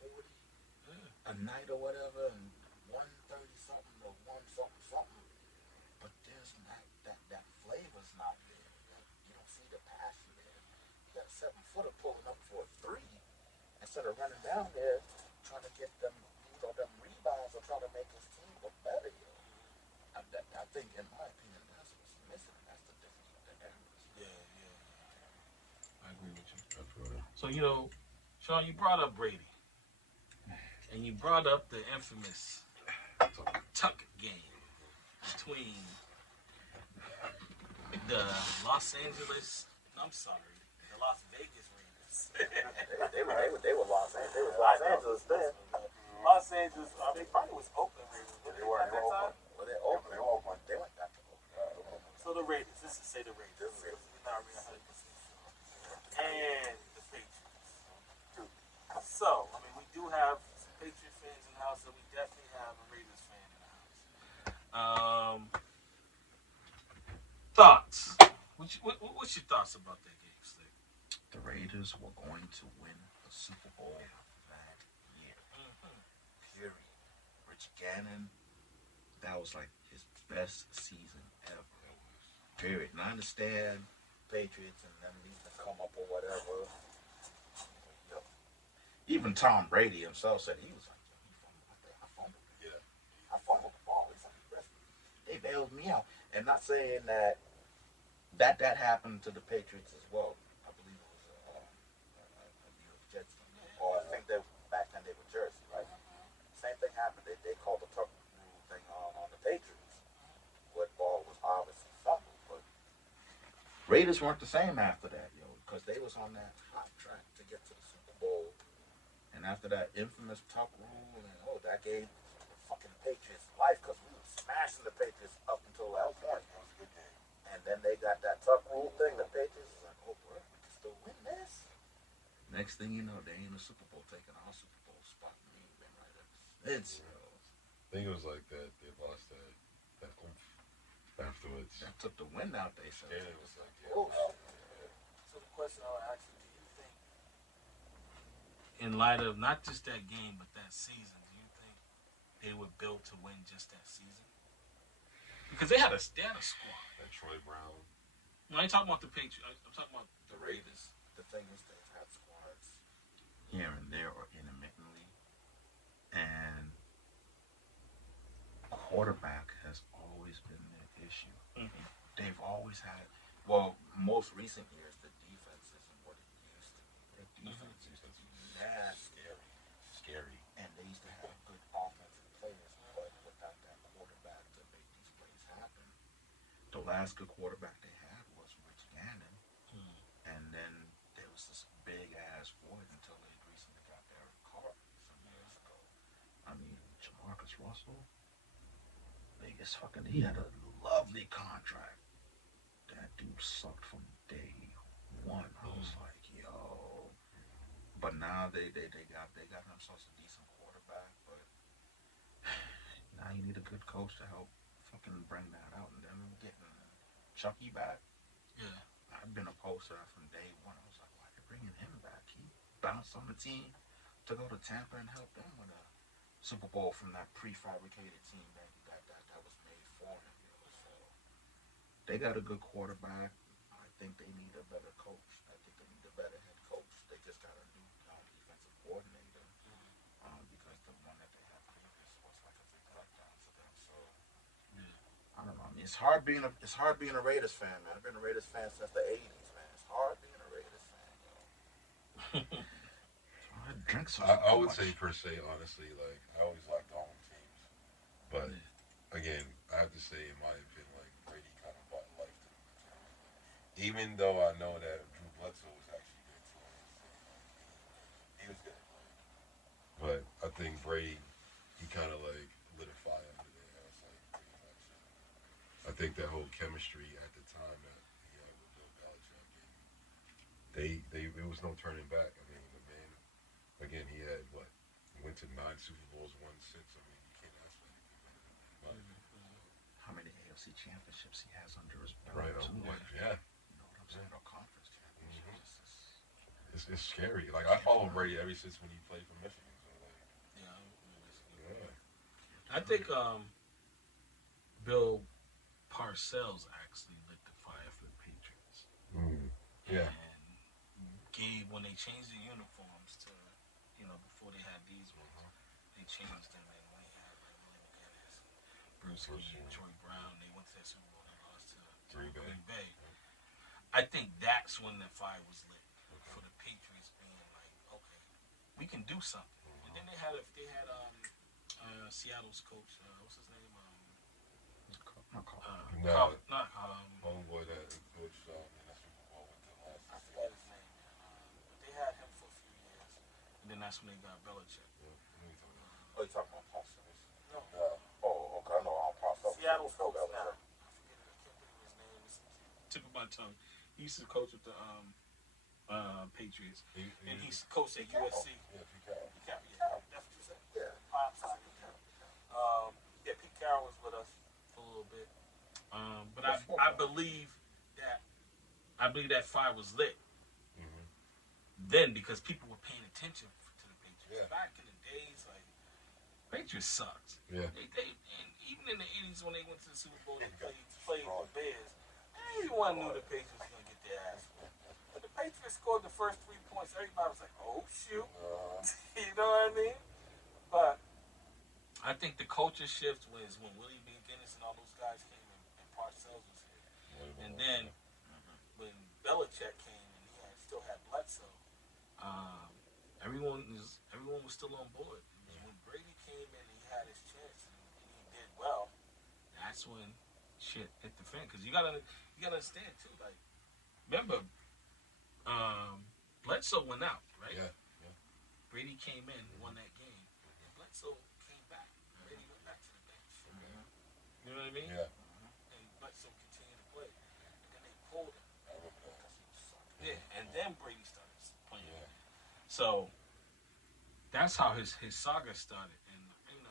140 a night or whatever, and 130 something or one something something. But there's not that flavor's not there. You don't see the passion there. You got a 7 footer pulling up for a three instead of running down there trying to get them, them rebounds or trying to make his team look better. I think, in my opinion, that's what's missing. That's the difference with the errors. Yeah, yeah, I agree with you. I feel it. So Sean, you brought up Brady, and you brought up the infamous tuck game between the Los Angeles. I'm sorry, the Las Vegas Raiders. They were Los Angeles. They was Los Angeles then. Los Angeles. They probably was Oakland Raiders. They were open. Well, they opened. They were open. They went back to Oakland. So the Raiders. Let's just say the Raiders. We're not really 100% sure. And the Patriots. So I mean, we do have some Patriot fans in the house, so we definitely have a Raiders fan in the house. Thoughts? What's your thoughts about that game, Slick? The Raiders were going to win the Super Bowl that year. Period. Rich Gannon, that was like his best season ever. Period. And I understand Patriots and them needing to come up or whatever. Even Tom Brady himself said he was like, I fumbled. Yeah. I fumbled the ball. He's like, they bailed me out. And not saying that happened to the Patriots as well. I believe it was a New York Jets team. Or I think they back then they were Jersey, right? Same thing happened. They called the Tuck rule thing on the Patriots. What ball was obviously fumbled, but Raiders weren't the same after that, because they was on that hot track to get to the Super Bowl. And after that infamous Tuck rule, and that gave the fucking Patriots life because we were smashing the Patriots up until that point. It was a good game. And then they got that Tuck rule thing. The Patriots was like, bro, we can still win this. Next thing you know, they ain't a Super Bowl taking our Super Bowl spot. And we ain't been right ever since. I think it was like that. They lost that oomph afterwards. That took the wind out they said. Yeah, it was like, Oh, So the question I would ask you, do you think, in light of not just that game but that season, do you think they were built to win just that season? Because they had a squad. that Troy Brown. No, I ain't talking about the Patriots. I'm talking about the Raiders. The thing is, they've had squads here and there or intermittently, and quarterback has always been their issue. Mhm. They've always had, well, most recent years, the defense isn't what it used to be. Their defense used to be nasty, Scary. and they used to have good offensive players, but without that quarterback to make these plays happen. The last good quarterback they had was Rich Gannon, and then there was this big ass void until they recently got Derek Carr some years ago. I mean, Jamarcus Russell, biggest fucking, he had a lovely contract. That dude sucked from day one. I was like, yo. But now they got themselves a decent quarterback, but now you need a good coach to help fucking bring that out. And then getting Chucky back. yeah. I've been opposed to that from day one. I was like, why are they bringing him back? He bounced on the team to go to Tampa and help them win a Super Bowl from that prefabricated team that was made for him. So they got a good quarterback. I think they need a better coach. I think they need a better head coach. They just got a new defensive coordinator because the one that they had previous was like a big letdown to them. So I don't know. I mean, it's hard being a Raiders fan, man. I've been a Raiders fan since the '80s, man. It's hard being a Raiders fan, yo. So I drink so I would much. say per se, honestly, like I always liked the home teams, but again, I have to say, in my opinion, like Brady kind of brought life to them. Even though I know that Drew Bledsoe was actually good too, he was good, but I think Brady, he kind of like lit a fire under their ass, like pretty much. I think that whole chemistry at the time that he had with Bill Belichick, and they there was no turning back. I mean, the man, again, he had what? He went to 9 Super Bowls, won 6. I mean, you can't ask for anything better than that, in my opinion. How many AFC championships he has under his belt, Right. too. Yeah. You know what I'm saying? Or conference championships. It's scary. Like I followed Brady ever since when he played for Michigan. So I think Bill Parcells actually lit the fire for the Patriots. Yeah. And gave, when they changed the uniforms to, before they had these ones, they changed them. And when they had like Willie McGinnis, Bruce Lee, and Troy Brown, they went to that Super Bowl and lost to Green Bay. I think that's when the fire was lit for the Patriots, being like, okay, we can do something. And then they had Seattle's coach, what's his name? Nah, Not homeboy that coached in the Super Bowl with the last. I forget his name, man. But they had him for a few years, and then that's when they got Belichick. Oh, you talking about Parcells? No, Oh, okay. I know Parcells. Seattle's coach now. I can't think of his name. It's tip of my tongue. He used to coach with the Patriots, and he's coached at USC. Yeah, Pete Carroll. Yeah, that's what you said. Yeah. I'm sorry, Pete Carroll. Yeah, Pete Carroll was with us for a little bit. But I believe that fire was lit then because people were paying attention to the Patriots. Yeah. Back in the days, like Patriots sucked. Yeah. And even in the '80s when they went to the Super Bowl, they played the Bears. Everyone knew the Patriots were gonna get their ass whooped. But the Patriots scored the first 3 points. Everybody was like, "Oh shoot," you know what I mean? But I think the culture shift was when Willie McGinnis and all those guys came and Parcells was here. And then when Belichick came and still had Bledsoe, everyone was still on board. When Brady came in and he had his chance and he did well, that's when shit hit the fan. Because you gotta understand too. Like, remember, Bledsoe went out, right? Yeah. Brady came in, won that game, and Bledsoe came back. Brady went back to the bench. You know what I mean? Yeah. And Bledsoe continued to play. And then they pulled him. Yeah, and then Brady started playing. Yeah. So that's how his saga started. And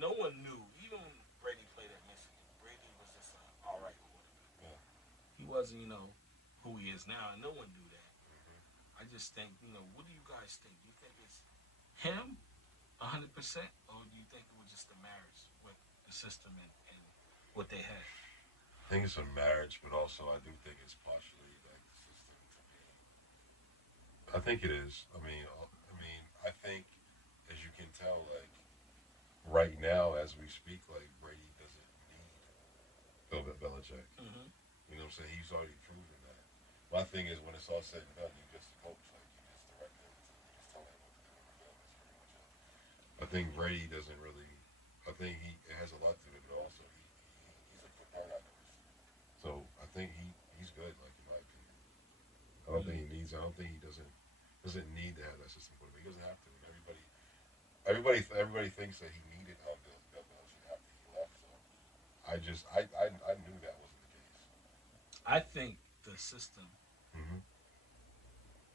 no one knew. Even when Brady played at Michigan, Brady was just an all right quarterback. Yeah. He wasn't, who he is now, and no one knew that. I just think, what do you guys think? Do you think it's him 100%, or do you think it was just a marriage with the system and what they had? I think it's a marriage, but also I do think it's partially like the system to me. I think it is. I mean, I think, as you can tell, like right now as we speak, like Brady doesn't need Bill Belichick. Mm-hmm. You know what I'm saying? He's already proven that. My thing is, when it's all said and done, you just coach, like you just direct him, you just tell him what to do. That's pretty much it. I think Brady doesn't really. I think it has a lot to it, but also he's a good paradigm. So I think he's good, like in my opinion. I don't think he needs. I don't think he doesn't need to have that system put him. He doesn't have to. And everybody thinks that he needed Bill Belichick after he left. So I knew that wasn't the case. I think the system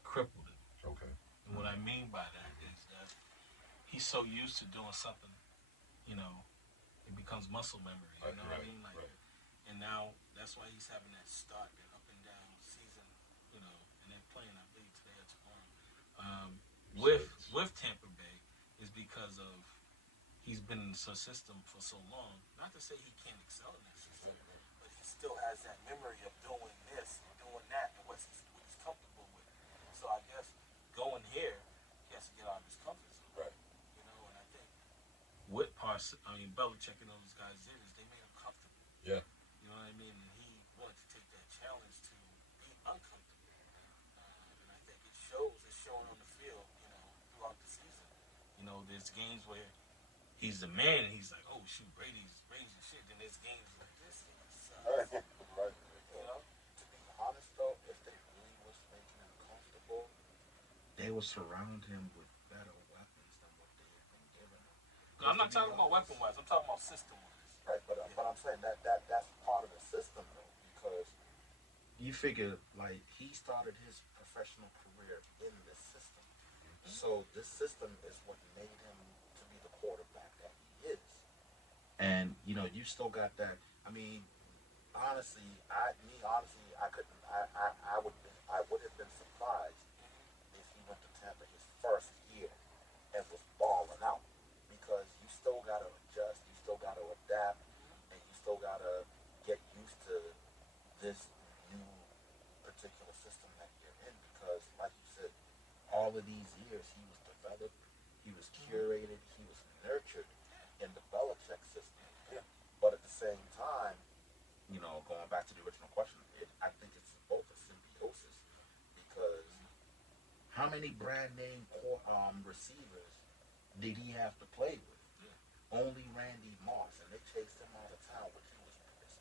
crippled it. Okay. And what I mean by that is that he's so used to doing something, it becomes muscle memory. You know what I mean? Like, and now that's why he's having that start, that up and down season, and they're playing, I believe, today or tomorrow. With Tampa Bay is because of he's been in the system for so long. Not to say he can't excel in that system, but he still has that memory of doing this and doing that and what he's comfortable with. So I guess going here, he has to get out of his comfort zone. Right. And I think what Belichick and those guys did is they made him comfortable. Yeah. You know what I mean? And he wanted to take that challenge to be uncomfortable. And I think it's showing on the field, throughout the season. There's games where he's the man and he's like, oh shoot, Brady's the shit. Then there's games like this. Right. To be honest though, if they really was making him comfortable, they would surround him with better weapons than what they have been giving him. I'm not talking about weapon-wise. I'm talking about system-wise. Right, but I'm saying that's part of the system though, because you figure like he started his professional career in this system, so this system is what made him to be the quarterback that he is. And you still got that. I mean, honestly, I would have been surprised if he went to Tampa his first year and was balling out, because you still got to adjust. You years, he was developed, he was curated, he was nurtured in the Belichick system. Yeah. But at the same time, going back to the original question, I think it's both a symbiosis because how many brand name receivers did he have to play with? Only Randy Moss, and they chased him out of town, which he was pissed.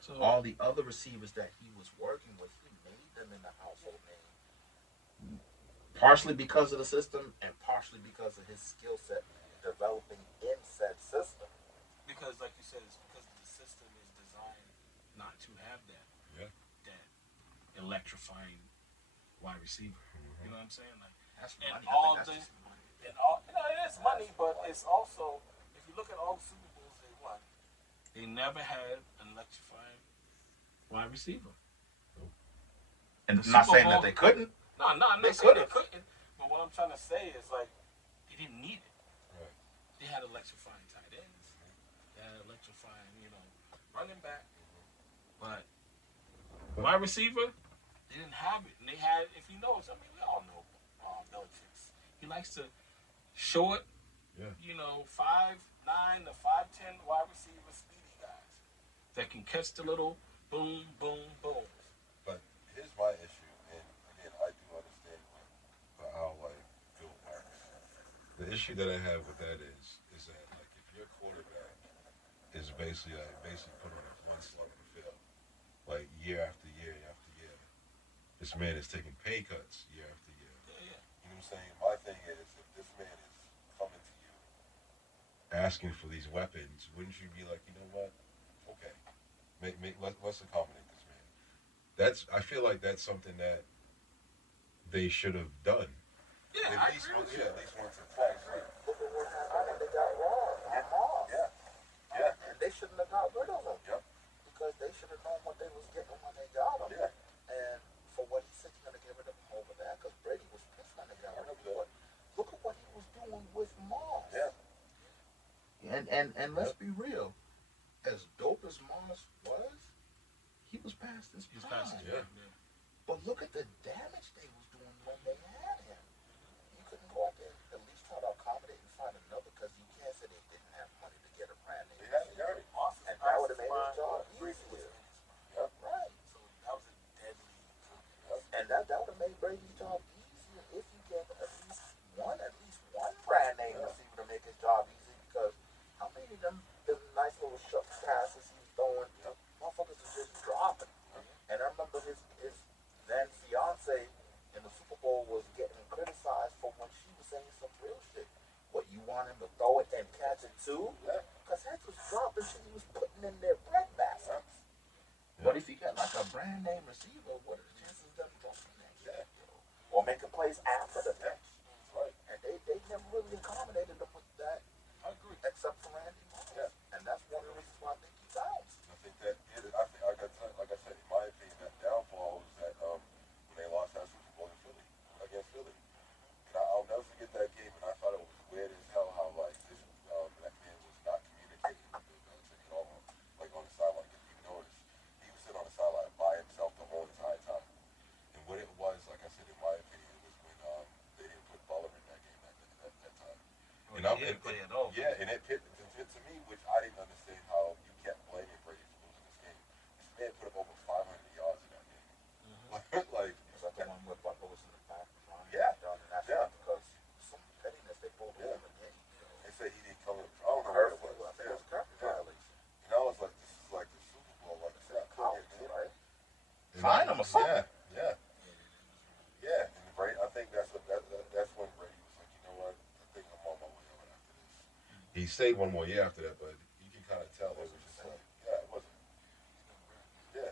So all the other receivers that he was working with, he made them in the household name, partially because of the system and partially because of his skill set developing in said system. Because, like you said, it's because the system is designed not to have that electrifying wide receiver. You know what I'm saying? Like, that's and money. all that's the, just money. and all, it is money, but it's also, if you look at all the Super Bowls they won, they never had an electrifying wide receiver. And I'm not saying that they couldn't. No, I'm not saying they couldn't. But what I'm trying to say is, like, they didn't need it. Right. They had electrifying tight ends. They had electrifying, running back. But wide receiver, they didn't have it. And they had, if you know, we all know Belichick. He likes to short, 5'9" to 5'10" wide receiver, speedy guys that can catch the little boom, boom, boom. But here's my issue, and again, I do understand how Bill works. The issue that I have with that is that if your quarterback is basically put on one slot on the field, year after year after year, this man is taking pay cuts year after year. Yeah. You know what I'm saying? My thing is, if this man is coming to you asking for these weapons, wouldn't you be like, you know what? Okay, let's accommodate this man. I feel like that's something that they should have done. Yeah, at least once or twice. Look at what happened. They got wrong. Yeah. And they shouldn't have got rid of him. Yep. Because they should have known what they was getting when they got him. Yeah. And for what he said, you're going to get rid of him over that, because Brady was pissed when they got rid of him. But look at what he was doing with Moss. Yeah. And let's be real. As dope as Moss was, he was past his prime. Yeah. But look at the damage they was doing when they had him. You couldn't go out there and at least try to accommodate and find another, because you can't say they didn't have money to get a brand name. They had Gary. And that would have made his job easier. Yep. Right. So that was a deadly combination. And that would have made Brady's job easier if you gave at least one brand name receiver to make his job easy, because how many of them nice little short passes he was throwing, motherfuckers was just dropping. And I remember his then fiance in the Super Bowl was getting criticized for when she was saying some real shit. What, you want him to throw it and catch it too? Because heads was dropping shit he was putting in their bread baskets. But if you got like a brand name receiver, what are the chances of them dropping that? Or making plays after the catch? Right. And they never really accommodated them with that. I agree. Except for Randy Moss. And that's one of the reasons why I think he bounced. I think that like I said, in my opinion, that downfall was that when they lost that Super Bowl in Philly, against Philly. And I'll never forget that game, and I thought it was weird as hell how that man was not communicating with Bill Belichick at all. On the sideline, if you noticed, he was sitting on the sideline by himself the whole entire time. And what it was, like I said, in my opinion, it was when they didn't put Butler in that game that time. Well, he didn't play at all. Yeah, and it to me, which I didn't understand how you kept blaming Brady for losing this game. This man put up over 500 yards in that game. Was that the one with Butler was in the back? Yeah. And that's not because some pettiness they pulled over the game. They said he didn't come in. I don't know what it was. I think it was Kirby violation. And I was like, this is like the Super Bowl. Like, it's not College, man. right? And Fine him or something. Yeah. And Brady, I think that's when Brady was like, you know what? I think I'm on my way out after this. He stayed one more year after that, but you can kind of tell it was just like, it wasn't. Yeah.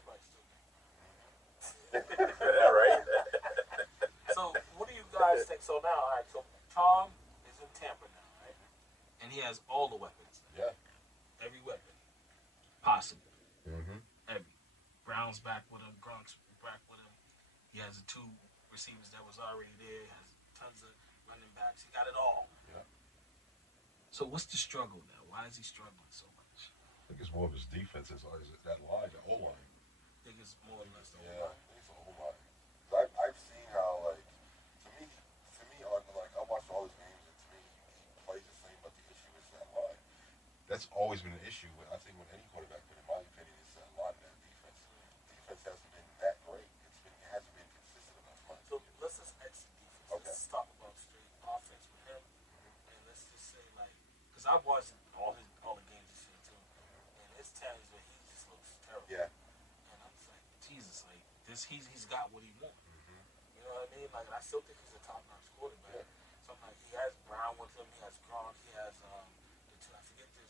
Yeah, right. So what do you guys think? So now, all right, so Tom is in Tampa now, right? And he has all the weapons. Yeah. Every weapon possible. Mm-hmm. Every. Brown's back with him. Gronk's back with him. He has the two receivers that was already there. He has tons of running backs. He got it all. Yeah. So what's the struggle now? Why is he struggling so much? I think it's more of his defense is that line, the O-line. I think it's more or less the Yeah, it's a whole lot. I've seen how to me, I that's always been an issue. I think with any quarterback, but in my opinion, it's a lot of that defense. Defense hasn't been that great. It hasn't been consistent enough. So let's just exit defense. Okay. Let's talk about straight offense with him, and let's just say like, because I've watched all the games this year too, and it's times where he just looks terrible. Yeah. And I'm just like, Jesus, like this, he's got what he wants. Mm-hmm. You know what I mean? Like, and I still think he's a top-notch quarterback. Yeah. So I'm like, he has Brown with him, he has Gronk, he has the two. I forget the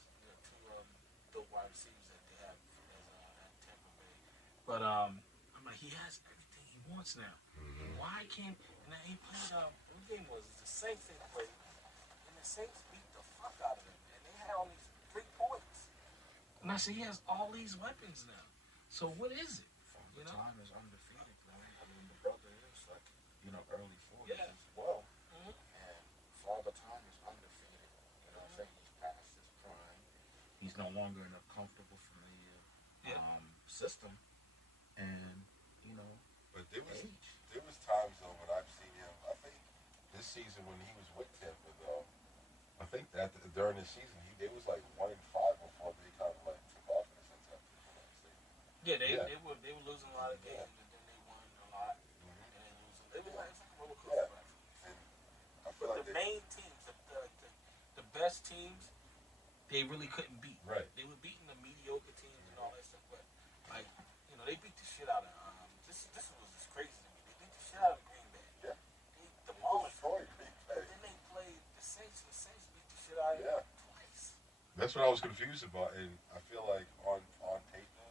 two dope wide receivers that they have at Tampa Bay. But I'm like, he has everything he wants now. Mm-hmm. Why can't? And then he played. What game was it? The Saints they played, and the Saints beat the fuck out of them, and they had only 3 points. And I said, he has all these weapons now. So what is it? Father You know? Time is undefeated, man. I mean, the brother is like, early 40s Yeah. as well. Mm-hmm. And Father Time is undefeated. You know what I'm saying? He's past his prime. He's no longer in a comfortable, familiar Yeah. system. And, But there was age. times though when I've seen him. I think this season when he was with Tampa though, I think that during the season they was like 1-5 before they kind of like took off in a sense after the United States. Yeah, Yeah. they were losing a lot of games, Yeah. and then they won a lot, Mm-hmm. and then losing. It was like a roller Yeah. coaster. And I feel But like the main teams, the best teams, they really couldn't beat. Right. They were beating the mediocre teams and all that stuff, but like they beat the shit out of. This was just crazy to me. They beat the shit out of Green Bay. Yeah. They demolished. destroyed Green But Bay. then they played the Saints, and the Saints beat the shit out of Yeah. them twice. That's what I was confused about, and I feel like on paper,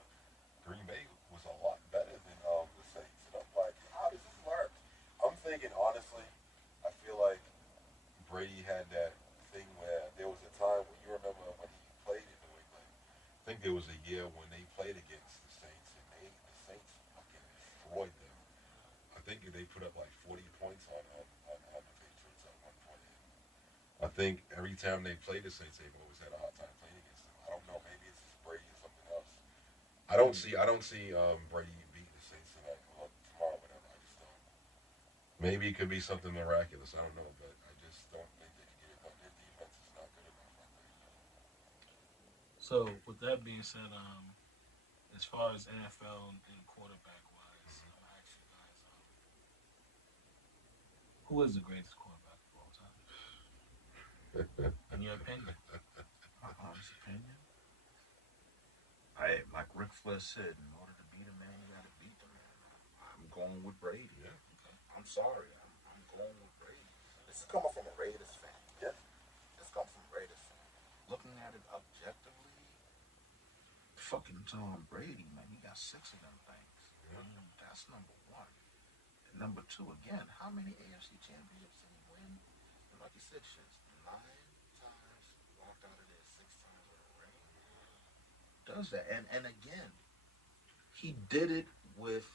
Green Bay was a lot better than the Saints. And I'm like, how does this work? I'm thinking honestly, I feel like Brady had that thing where there was a time when you remember when he played in New England. I think there was a year when they played against the Saints, and the Saints fucking destroyed them. I think they put up like 40 points on the Patriots at one point. I think every time they played the Saints, they've always had a hard time playing against them. I don't know, maybe it's just Brady or something else. I don't see Brady beating the Saints tonight or tomorrow, whatever. I just don't. Maybe it could be something miraculous. I don't know, but I just don't think they can get it done. Their defense is not good enough. I think. So with that being said, as far as NFL and quarterback wise, I'm gonna ask you guys, who is the greatest quarterback of all time? In your opinion? My honest opinion. Like Ric Flair said, in order to beat a man, you got to beat the man. I'm going with Brady. Yeah. I'm sorry. I'm going with Brady. This is coming from a Raiders fan. Yeah. This comes from a Raiders fan. Looking at it objectively, fucking Tom Brady, man, he got 6 of them things. Yeah. That's number 1. And number 2, again, how many AFC championships did he win? And like you said, shit's 9 times, walked out of there 6 times in a ring. Does that. And again, he did it with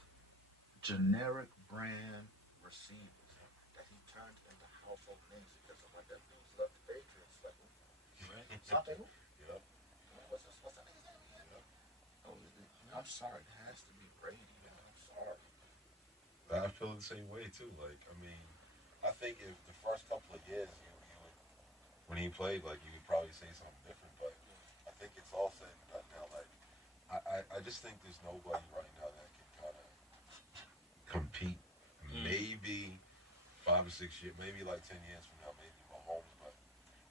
generic brand receivers that he turned into household names because I'm like, that dude's left the Patriots. Like, Right? something. Yep. What's that nigga's name again? Yep. I'm sorry, it has to be Brady, man. I'm sorry. I feel the same way too. Like, I mean, I think if the first couple of years you would, when he played, like you would probably say something different. But I think it's all said and done now. Like, I just think there's nobody right now that can kind of compete. Maybe 5 or 6 years, maybe like 10 years from now, maybe Mahomes. But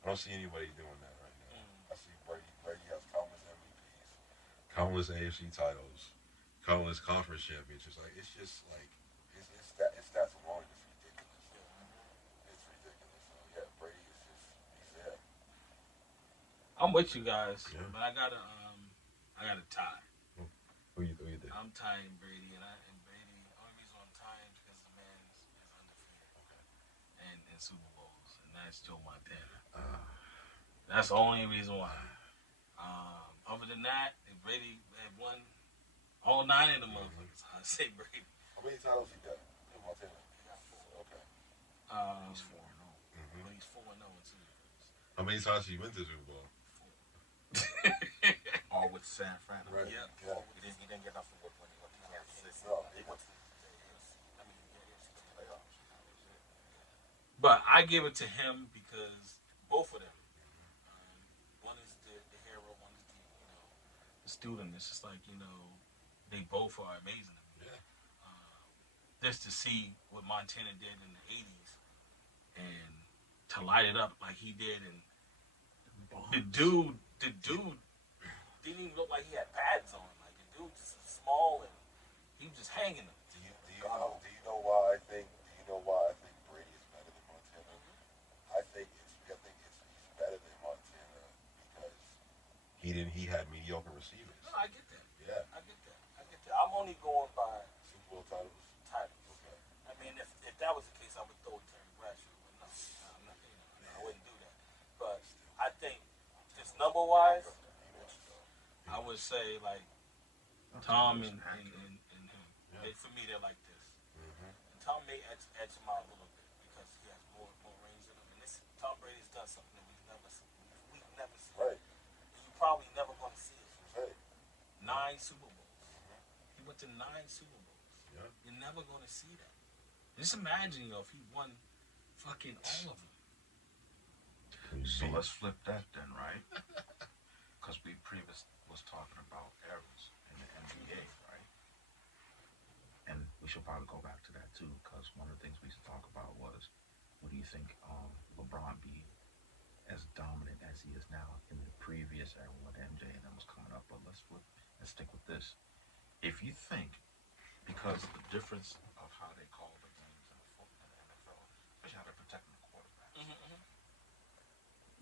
I don't see anybody doing that right now. I see Brady. Brady has countless MVPs, countless AFC titles, countless conference championships. Like, it's just like. It's that alone. It's ridiculous. It's ridiculous. So yeah, Brady is he's there. I'm with you guys, Yeah. but I got a tie. Who you think? I'm tying Brady, and Brady. The only reason I'm tying is because the man is undefeated, and in Super Bowls, and that's Joe Montana. That's the only reason why. Other than that, if Brady had won all 9 of the motherfuckers, I'd say Brady. How many titles he got? Montana. He got 4. Okay. He's 4-0. But he's 4-0 in Super Bowls. How many times he went to the Super Bowl? All with San Fran. Right. Yeah. Yeah. He didn't get nothing with when he went to Kansas City. No, he went to Playoffs. But I give it to him because both of them. One is the hair student, it's just like, they both are amazing to me. Yeah. Just to see what Montana did in the 80s and to light it up like he did. And the dude didn't even look like he had pads on. Like, the dude just was small and he was just hanging them. Do you know why I think Brady is better than Montana? I think he's better than Montana because he had mediocre receivers. No, I get that. Yeah. I get that. I'm only going by Super Bowl titles. Okay. I mean, if that was the case, I would throw it to Terry Bradshaw. But no, I'm not, I wouldn't do that. But I think just number-wise, I would say, like, Tom and him. Yeah. For me, they're like this. Mm-hmm. And Tom may edge him out a little bit because he has more range in him. And Tom Brady's done something that we've never seen. Right. And you're probably never going to see it. Right. 9 Super Bowls. He went to 9 Super Bowls. Yeah. You're never going to see that. Just imagine, if he won fucking all of them. So let's flip that then, right? Because we previous was talking about eras in the NBA, right? And we should probably go back to that too, because one of the things we used to talk about was, what do you think LeBron be as dominant as he is now in the previous era when MJ and them was coming up? But let's stick with this. If you think, because of the difference of how they call the games in the NFL, especially how they're protecting the quarterback,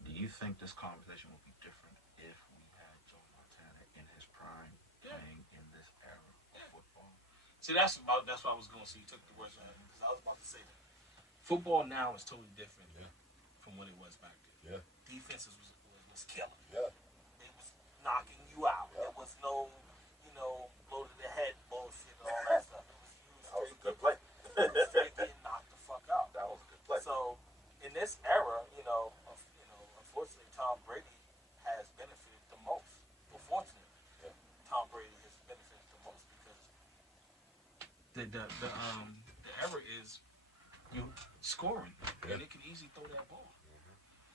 do you think this conversation would be different if we had Joe Montana in his prime playing in this era of football? See, that's why I was going to say. You took the words out of me because I was about to say that. Football now is totally different from what it was back then. Yeah. Defenses was killing. Yeah. It was knocking you out. Yeah. There was no, blow to the head bullshit and all that stuff. That was a good play. Straight getting knocked the fuck out. That was a good play. So, in this era, unfortunately, Tom Brady has benefited the most. Well, fortunately, Tom Brady has benefited the most because the era is scoring, and they can easily throw that ball.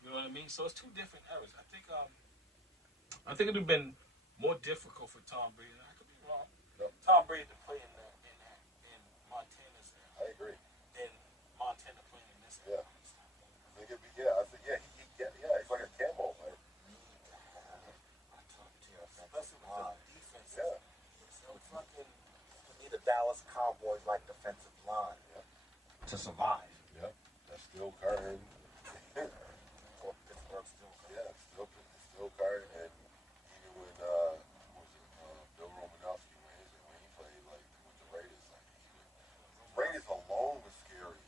You know what I mean? So it's two different eras. I think it would have been more difficult for Tom Brady. I could be wrong. Yep. Tom Brady to play in Montana's era. I agree. Than Montana playing in this era. It's like a Campbell. Like, Especially with the defense. Yeah. So fucking. You need a Dallas Cowboys like defensive line to survive. yeah, that's still Kern. Or Pittsburgh still. Yeah, still Kern. And even when Bill Romanowski when he played like with the Raiders, like Raiders alone was scary,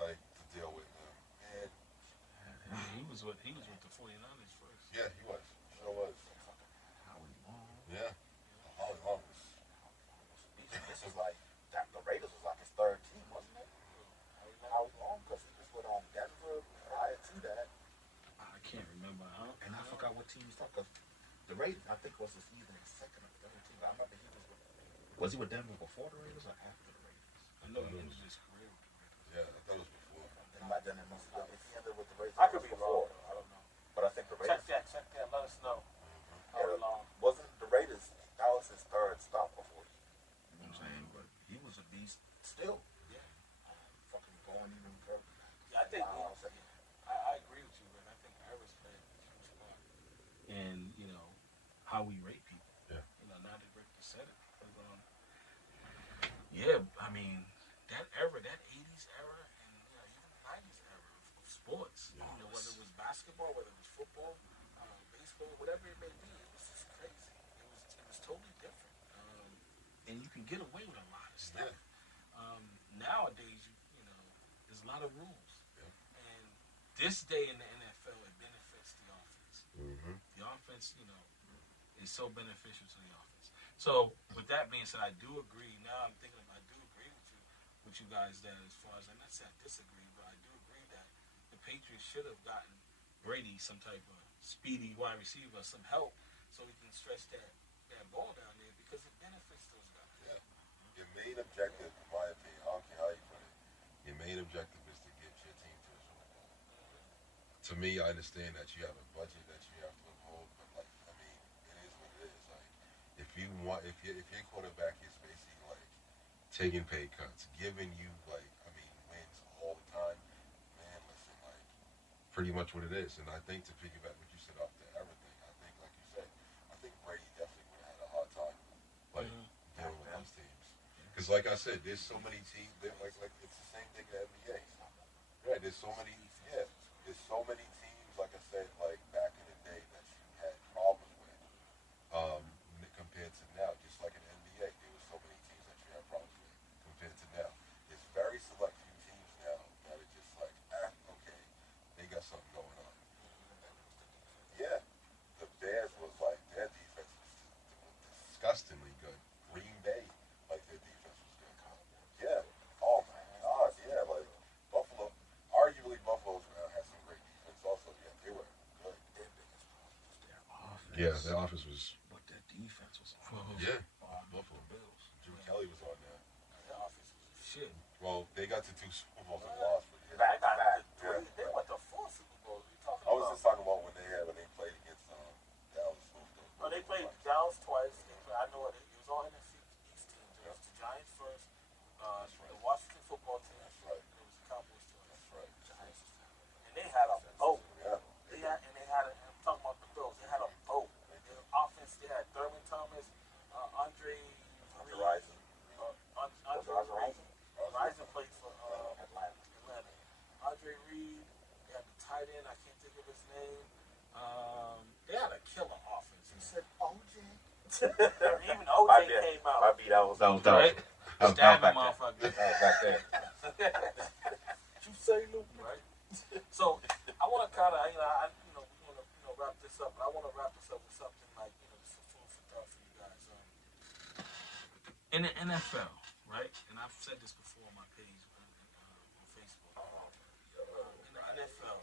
like to deal with them. And He was with the 49ers first. yeah, he was. Sure was. Howie Long. Yeah. Howie Long was. This was like the Raiders was like his third team, wasn't it? How long? Because he was with Denver prior to that. I can't remember. And I forgot what team he's talking. The Raiders, I think, was his either his second or third team. I remember he was with. Was he with Denver before the Raiders or after the Raiders? I know he ended his career with the Raiders. Yeah, I thought it was before. Then it must have. If he ended with the Raiders, I could it be was wrong. before. I don't know. But I think the Raiders. Check that. Let us know. How Yeah, long? wasn't the Raiders? That was his third stop before. You know what I'm saying? But he was a beast. Still, Yeah. fucking going even further. Yeah, I think. Wow. I agree with you, man. I think Harris played a huge part. And how we rate people. Yeah. Now that Rick just said it. But, yeah, I mean that era, that '80s era, and even the '90s era of sports. Yeah. Whether it was basketball, whether it was football, baseball, whatever it may be, it was just crazy. It was totally different. And you can get away with a lot of stuff. Nowadays, there's a lot of rules. Yeah. And this day in the NFL, it benefits the offense. Mm-hmm. The offense, is so beneficial to the offense. So, with that being said, I do agree. Now I'm thinking I do agree with you guys that as far as, I'm not saying I disagree, but I do agree that the Patriots should have gotten Brady some type of speedy wide receiver, some help, so he can stretch that ball down there because it benefits those guys. Yeah. Your main objective, in my opinion, I don't care how you put it, your main objective is to get your team to the Super Bowl. To me, I understand that you have a budget that you have to uphold, but it is what it is. Like, if your quarterback is basically like taking pay cuts, giving you like wins all the time, man, listen, like pretty much what it is. And I think to piggyback what you said off the everything, I think like you said, I think Brady definitely would have had a hard time like dealing with those teams. Because like I said, there's so many teams that like it's the same thing in the NBA. Right, there's so many there's so many teams like I said like back in the day that you had problems with. Compared to now, just like in the NBA, there was so many teams that you had problems with compared to now. There's very select few teams now that are just like, okay, they got something going on. Yeah, the Bears was like their defense was disgustingly good. Green Bay, like their defense was good. Yeah. Oh my God. Yeah, like Buffalo. Arguably, Buffalo had some great defense. Also, yeah, they were good. Their biggest problem was their offense. Yeah, their offense was. But their defense was Yeah. Buffalo Bills. Jim Kelly was on there. Their offense was shit. Well, they got to 2 Super Bowls and lost, but yeah. Back to back. Three, they went to 4 Super Bowls. What you talking I was about? just talking about when they played against Dallas. No, they played Dallas twice. I know it. It was all NFC East teams. It was the Giants first, the Washington football team, That's right. and it was the Cowboys twice. That's right. Giants was terrible. And they had a boat. Yeah. I'm talking about the Bills. They had a boat. Their offense, they had Thurman Thomas, Andre Rising. Andre Reed. Rising played for Atlanta. Atlanta. Andre Reed. They had the tight end. I can't think of his name. They had a killer offense. He said, OJ. Even OJ came out. My beat, that was Right? Stabbing back motherfuckers. then. That was back then. What you say, Luke? Right. So I want to kind of, we want to wrap this up. But I want to wrap this up with something like, some food for thought for you guys. In the NFL, right? And I've said this before on my page on Facebook. In the NFL,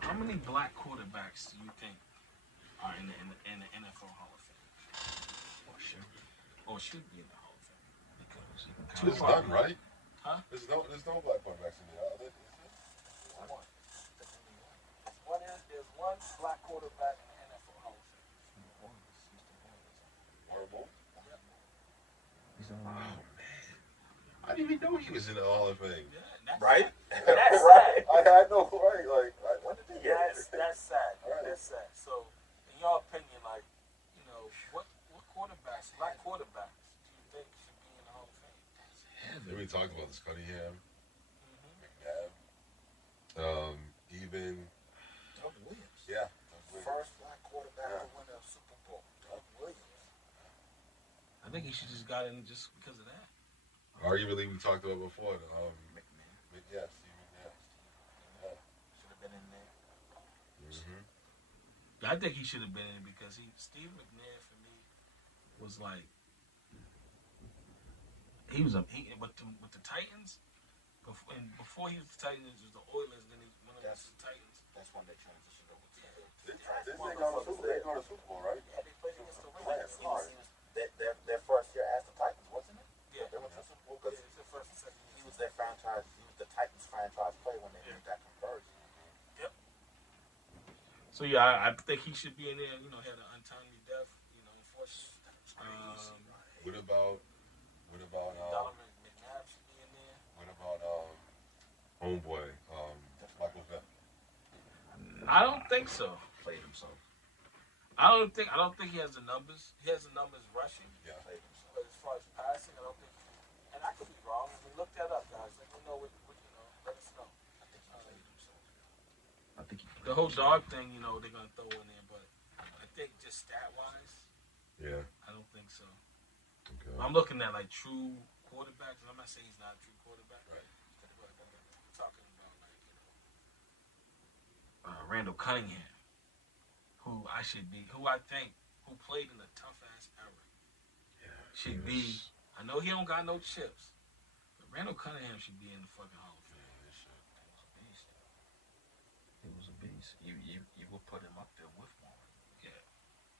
how many black quarterbacks do you think are in the NFL Hall of Fame? Or should be in the Hall of Fame? Because It's done, right? Huh? There's no black quarterbacks in there. Is there? There's one black quarterback in the NFL Hall of Fame. Horrible. He's on Oh man, I didn't even know he was in the Hall of Fame. Yeah, that's Right? That's Right. sad. I know, right? Like, when did he get That's sad. Right. That's sad. So, in your opinion, like, what quarterbacks, black quarterbacks, do you think should be in the Hall of Fame? Then we talked about this Cunningham, Mm-hmm. McNabb, even Doug Williams. yeah. First black quarterback to win a Super Bowl. Doug Williams. I think he should just got in just because of that. Arguably, we talked about before. McMahon. Yeah, Steve McNabb. Yeah. Should have been in there. Mm-hmm. I think he should have been in because Steve McNair for me was like he was with the Titans. Before he was the Titans, it was the Oilers. Then he went over to the Titans. That's when they transitioned over to Did they go to Super Bowl, right? Yeah, they played against the Rams. Rams. their first year as the Titans, wasn't it? Yeah, They went to the Super Bowl yeah, because it's the first and second he year. was their franchise. He was the Titans franchise player when they made that conversion. So yeah, I think he should be in there. Had an untimely death. Unfortunately. What about Donovan McNabb should be in there. homeboy, Michael Vick? I don't think so. Played himself. I don't think he has the numbers. He has the numbers rushing, Yeah. Played himself. but as far as passing, I don't think. And I could be wrong. Look that up, guys. Let me know what let us know. I think he played himself. I think he played The whole himself. dog thing, they're gonna throw in there, but I think just stat wise, Yeah. I don't think so. Okay. I'm looking at like true quarterbacks, and I'm not saying he's not a true quarterback. Right. But I'm talking about Randall Cunningham, who I think played in a tough ass era. Should be. I know he don't got no chips, but Randall Cunningham should be in the fucking Hall of Fame. He was a beast. You would put him up there with Warren. Yeah,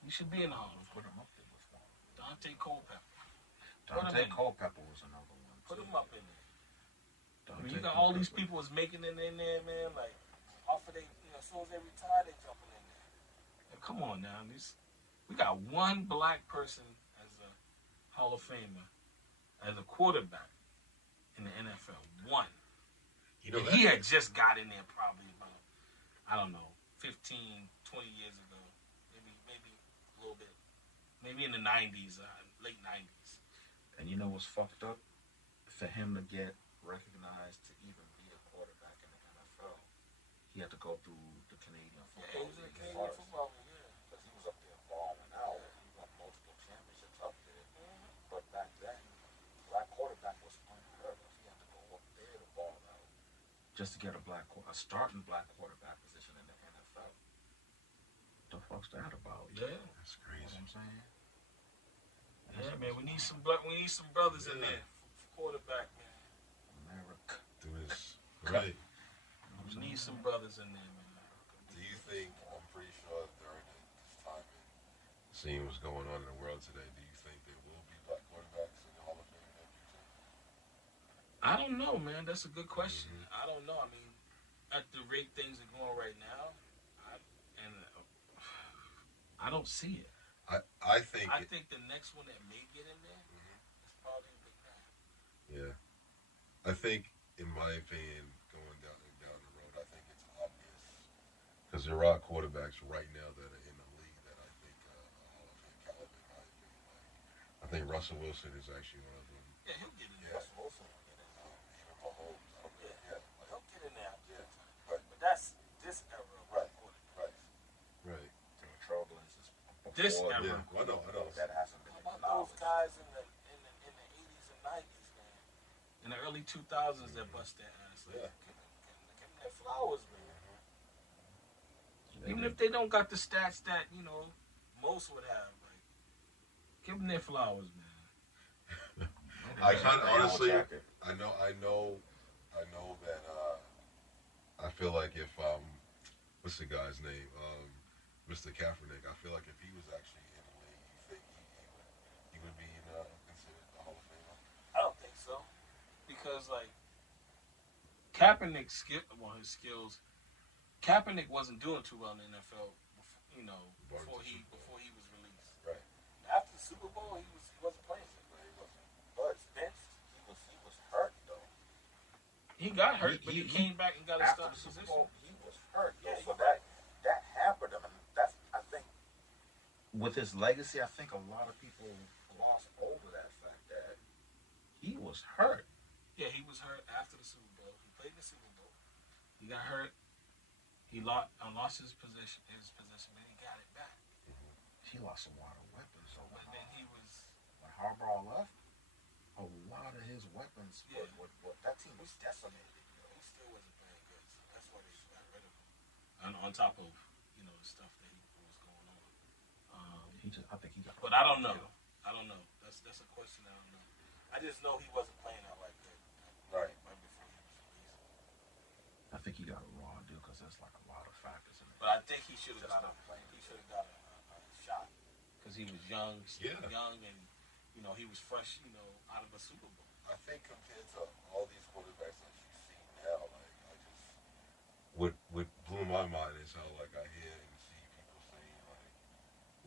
he should be in the Hall of Put Fame. him up there with Warren. Dante Culpepper. Dante Culpepper was another one. Put too. him up in there. Dante You got all these Culpepper. people was making it in there, man. Like, off of they, as soon as they retire, they jumping in there. Come on now, we We got one black person as a Hall of Famer, as a quarterback in the NFL. One. You know And that, he had just got in there probably about, I don't know, 15, 20 years ago. Maybe a little bit. Maybe in the 90s, late 90s. And you know what's fucked up? For him to get recognized to even be a quarterback in the NFL, he had to go through the Canadian Yeah, football he was in the league. Canadian football league, yeah. Because he was up there balling out. He won multiple championships up there. But back then, black quarterback was unheard of. He had to go up there to ball out. Just to get a starting black quarterback position in the NFL. The fuck's that about? Yeah. that's You know crazy. what I'm saying? Yeah, man, we need some brothers in there for quarterback, man. America. Do this right. We need some brothers in there, man. Do you think? I'm pretty sure during this time and seeing what's going on in the world today, do you think there will be black quarterbacks in the Hall of Fame in the future? I don't know, man. That's a good question. I don't know. I mean, at the rate things are going right now, I don't see it. I think. I think the next one that may get in there is probably Big Man. Yeah. I think, in my opinion, going down the road, I think it's obvious because there are quarterbacks right now that are in the league that I think are Hall of Fame caliber. In my opinion, I think Russell Wilson is actually one of them. Yeah, he'll get in Yeah. there. Russell Wilson will get in there. Even Mahomes. I don't know. Yeah. Like, He'll get in there. Yeah. But that's this era of Right. quarterback. Right. The Trailblazers. This Before- era. Yeah. I know. That hasn't been How about those acknowledged. guys in the 80s and 90s, man? In the early 2000s that bust their ass. Like, Yeah. give them their flowers, man. They Even did. if they don't got the stats that, most would have, like, give them their flowers, man. I kind of Yellow honestly, jacket. I know that. I feel like if what's the guy's name? Mr. Kaepernick. I feel like if he was actually in the league, you think he would be considered the Hall of Famer? I don't think so. Because, like, Kaepernick his skills. Kaepernick wasn't doing too well in the NFL, before he was released. Right. After the Super Bowl, he wasn't playing. No, he wasn't. But benched, he was hurt though. He got hurt, but he He- came back and got a After starting the Super position. Bowl, he was hurt. Yeah, so you're that hampered him, and that's I think With his legacy, I think a lot of people gloss over that fact that he was hurt. Yeah, he was hurt after the Super Bowl. He played in the Super Bowl. He got hurt. He lost his position, but he got it back. He lost a lot of weapons. So But then he was, when Harbaugh left, a lot of his weapons. Yeah. that team was decimated. he still wasn't playing good. So that's why they got rid of him. And on top of, the stuff that was going on. I think he got. But I don't know. That's a question I don't know. I just know he wasn't playing out like that. Right. Right before he was released. I think he got a raw deal because there's like a lot of factors in it. But I think he should have got a shot because he was young, Yeah. and he was fresh, out of a Super Bowl. I think compared to all these quarterbacks that you see now, like what blew my mind is how like I hear and see people saying like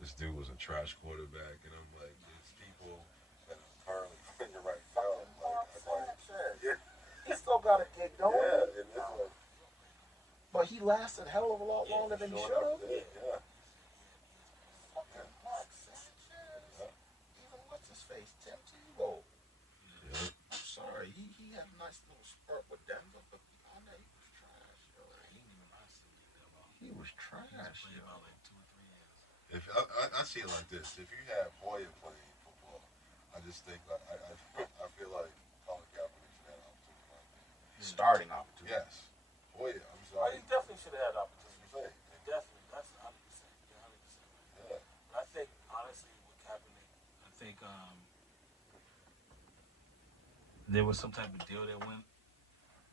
this dude was a trash quarterback, and I'm like, there's people that are currently in the right now. Yeah, He still got a gig going, yeah, and it's like but he lasted a hell of a lot Yeah, longer than he showing should up have. there, yeah. Fucking Mark Sanchez. Even what's his face, Tim Tebow. Yeah. I'm sorry, he had a nice little spurt with Denver, but beyond that, he was trash. Yo. He didn't even last that long. He was He trash. just played yo. about like 2 or 3 years. If I see it like this, if you have Hoyer playing football, I just think I feel like Colin Kaepernick should have an opportunity. Starting opportunity. Yes, Hoyer. I'm Oh, sorry. he definitely should have had opportunity. Say, Definitely, that's 100%. You're 100% right. yeah. But I think honestly, with Kaepernick, I think there was some type of deal that went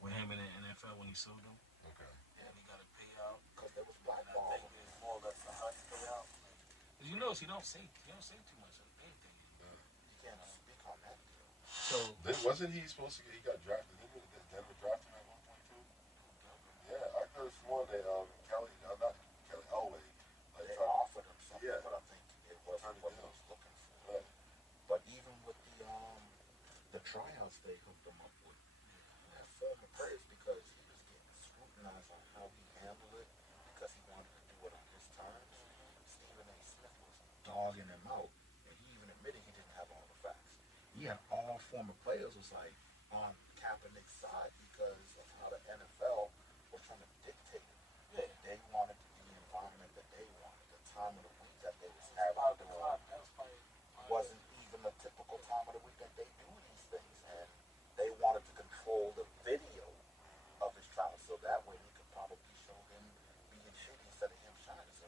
with him in the NFL when he sued them, Okay. and he got a payout. Because there was And I blackball. think it's more or less a hush payout. Cause you notice he don't say too much of anything. You can't speak on that deal. So Then wasn't he supposed to? He got drafted. Didn't Denver draft him at one point too? Yeah, I could have sworn that not Kelly Elway. Like, They tried- offered him something, Yeah. but I think it was dogging him out, and he even admitted he didn't have all the facts. He had all former players was like on Kaepernick's side because of how the NFL was trying to dictate. Yeah. They wanted the environment that they wanted, the time of the week that they was That having. was probably Wasn't even the typical time of the week that they do these things, and they wanted to control the video of his child so that way they could probably show him being shitty instead of him shining. So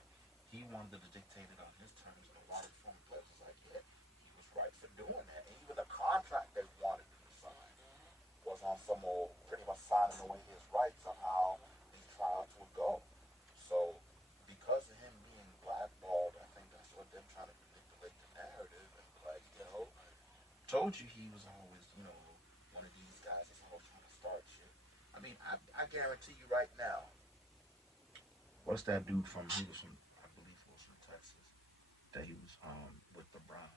he wanted to dictate it on his terms, and a lot of former players was like, yeah, he was right for doing that. And even the contract they wanted him to sign was on some old pretty much signing away his rights on how these trials would go. So because of him being blackballed, I think that's what they're trying to manipulate the narrative and be like, told you he was always, one of these guys that's always trying to start shit. I mean, I guarantee you right now. What's that dude from? He was from, I believe he was from Texas. That he was with the Browns.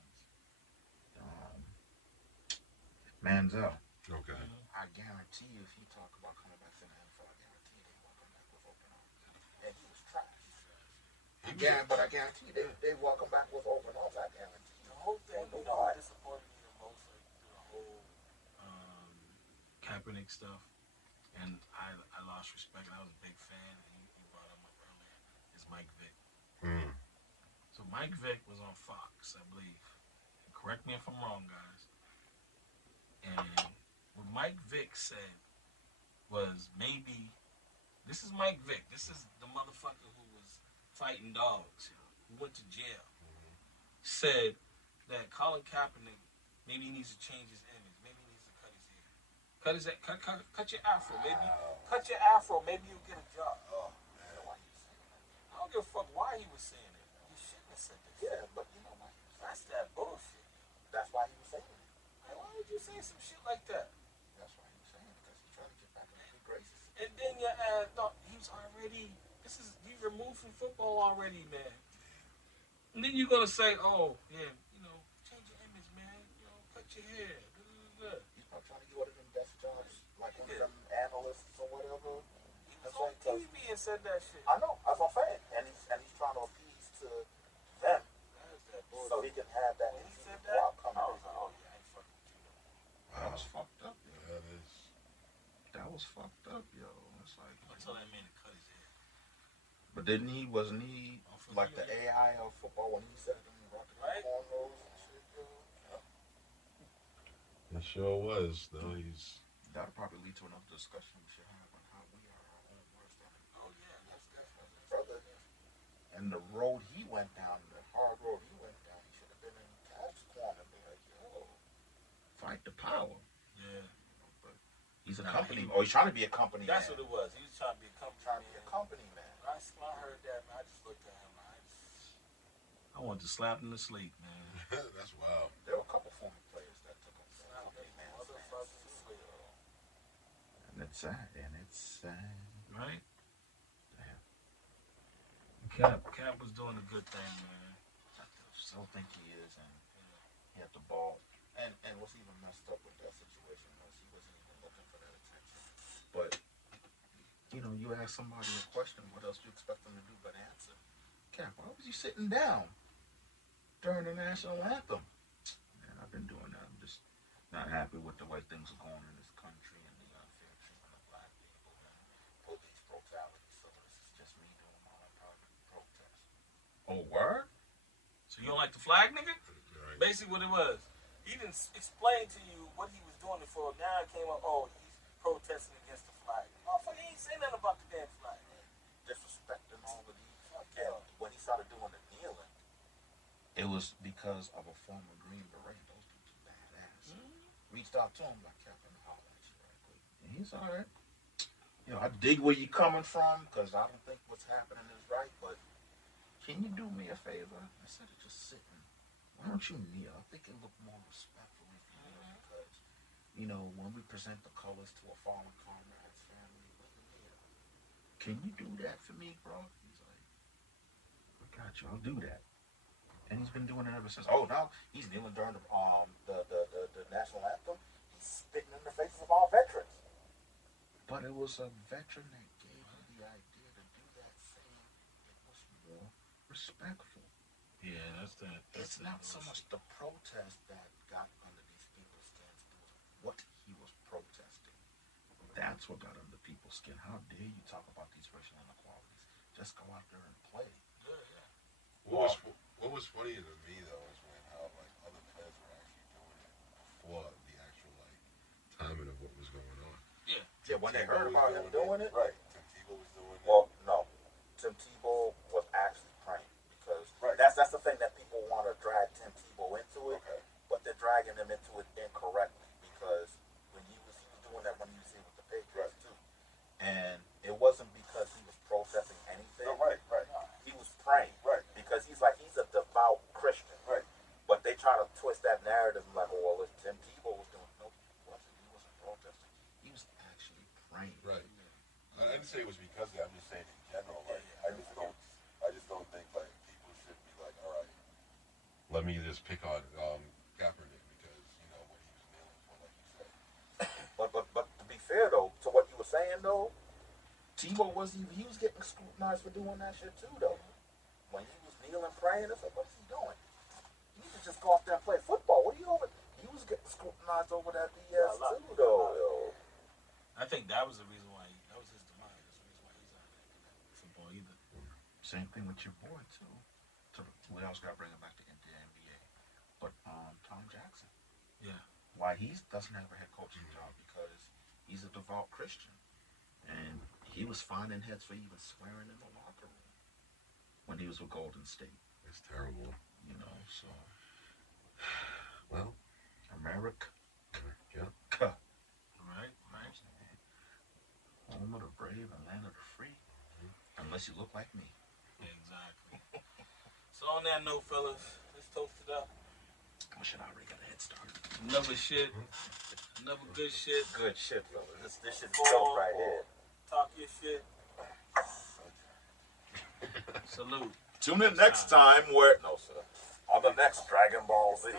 Manziel. Okay. I guarantee you, if he talk about coming back to the NFL, I guarantee you they welcome back with open arms. And he was trash. Yeah, but I guarantee you they welcome back with open arms. I guarantee you. the whole thing. You know what disappointed me the most, like through the whole Kaepernick stuff, and I lost respect. I was a big fan. And he brought him up earlier. Is Mike Vick. Mm. So Mike Vick was on Fox, I believe. Correct me if I'm wrong, guys. And what Mike Vick said was maybe this is Mike Vick. This is the motherfucker who was fighting dogs, who went to jail. Said that Colin Kaepernick maybe he needs to change his image. Maybe he needs to cut his hair. Cut your afro. Maybe cut your afro. Maybe you'll get a job. Oh, man, why you saying that? I don't give a fuck why he was saying it. He shouldn't have said this. Yeah, but you know why he was That's that bullshit. That's why he was saying it. Like, why would you say some shit like that? That's why he was saying it, because he's trying to get back in the good graces. And then your ass, no, he's already, he's removed from football already, man. And then you're going to say, oh, yeah, change your image, man. Cut your hair. He's probably trying to get one of them desk jobs, like one of them analysts or whatever. He was That's on right, 'cause- TV and said that shit. I know, that's what I'm saying. And he's trying to appease to them That's that so bullshit. he can have that When he easy said that, walk I coming was like, oh, yeah, I ain't fucking with you. That was fucked up, yo. That is. That was fucked up, yo. It's like, Until that man to cut his hair. but wasn't he like the AI of football when he said them rocking Right. cornrows and shit, yo? It sure was, though. He's. That'll probably lead to another discussion we should have on how we are our own worst enemy. Oh, yeah, that's definitely. Brother, and the road he went down, the hard road he went down, he should have been in Cap's corner and be like, yo, fight the power. Yeah. But he's a Nah, company, or he's trying to be a company That's man. what it was. He was trying to be a company Trying to be a man. company man. When I heard that, man, I just looked at him. I wanted to slap him to sleep, man. That's wild. There were a couple former players that took him to Slap company that man. motherfucker to sleep. And it's sad, Right? Damn. Cap was doing a good thing, man. I still think he is, and he had the ball. And what's even messed up with that situation was he wasn't even looking for that attention. But you ask somebody a question, what else do you expect them to do but answer? Cap, why was you sitting down during the national anthem? Man, I've been doing that. I'm just not happy with the way things are going in this country and the unfair treatment of black people and police brutality. So this is just me doing my own private protest. Oh, word? So you don't like the flag, nigga? Right. Basically what it was. He didn't explain to you what he was doing it for. Now it came up, oh, he's protesting against the flag. Motherfucker, he ain't saying nothing about the damn flag. Disrespecting all of these. And when he started doing the kneeling, it was because of a former Green Beret. Those dudes are badass. Reached out to him like, Captain, holler at you right quick. And he's all right. I dig where you're coming from because I don't think what's happening is right, but can you do me a favor? Instead of just sitting, why don't you kneel? I think it look more respectful if you kneel because, when we present the colors to a fallen comrade's family, when you kneel, can you do that for me, bro? He's like, I got you, I'll do that. And he's been doing it ever since. Oh, now he's kneeling during the national anthem. He's spitting in the faces of our veterans. But it was a veteran that gave him the idea to do that, saying it was more respectful. Yeah, It's not so much the protest that got under these people's skins. It was what he was protesting. That's what got under people's skin. How dare you talk about these racial inequalities? Just go out there and play. Yeah. What was funny to me though is when how like other players were actually doing it for the actual like timing of what was going on. Yeah. Yeah, when they Tebow heard was about him doing it, right? Tim Tebow was doing it. well, no. Tim Tebow was actually praying because Right. that's the thing that people want to drag Tim Tebow into it, Okay. but they're dragging him into it incorrectly because when he was doing that when he was here with the Patriots too, and it wasn't because he was protesting anything. No, right. He was praying, Right. Because he's a devout Christian, Right. But they try to twist that narrative like, oh, well, if Tim Tebow was doing, no, he wasn't. He wasn't protesting. He was actually praying. Right. I didn't say it was because of that. I'm just saying in general. Like, I just don't think like people should be like, all right, let me just pick on Kaepernick because you know what he was kneeling for, like you said. But to be fair though, to what you were saying though, Tebow he was getting scrutinized for doing that shit too though. When he was kneeling praying, it's like, what's he doing? You need to just go out there and play football. What are you over? He was getting scrutinized over that BS too though. Yo. I think that was the reason why that was his demise. That's the reason why he's not in football either. Same thing with your boy too. We also got to bring him back to the NBA. But Tom Jackson. Yeah. Why he doesn't have a head coaching job because he's a devout Christian, and he was finding heads for even swearing in the locker room when he was with Golden State. It's terrible. You know, so Well, America, yeah. Right. home of the brave and land of the free. Unless you look like me. Exactly. So on that note, fellas, let's toast it up. I should already got a head start. Another good shit. Good shit, fellas. This shit's Football. dope right here. Talk your shit. Salute. Tune in next time where on the next Dragon Ball Z.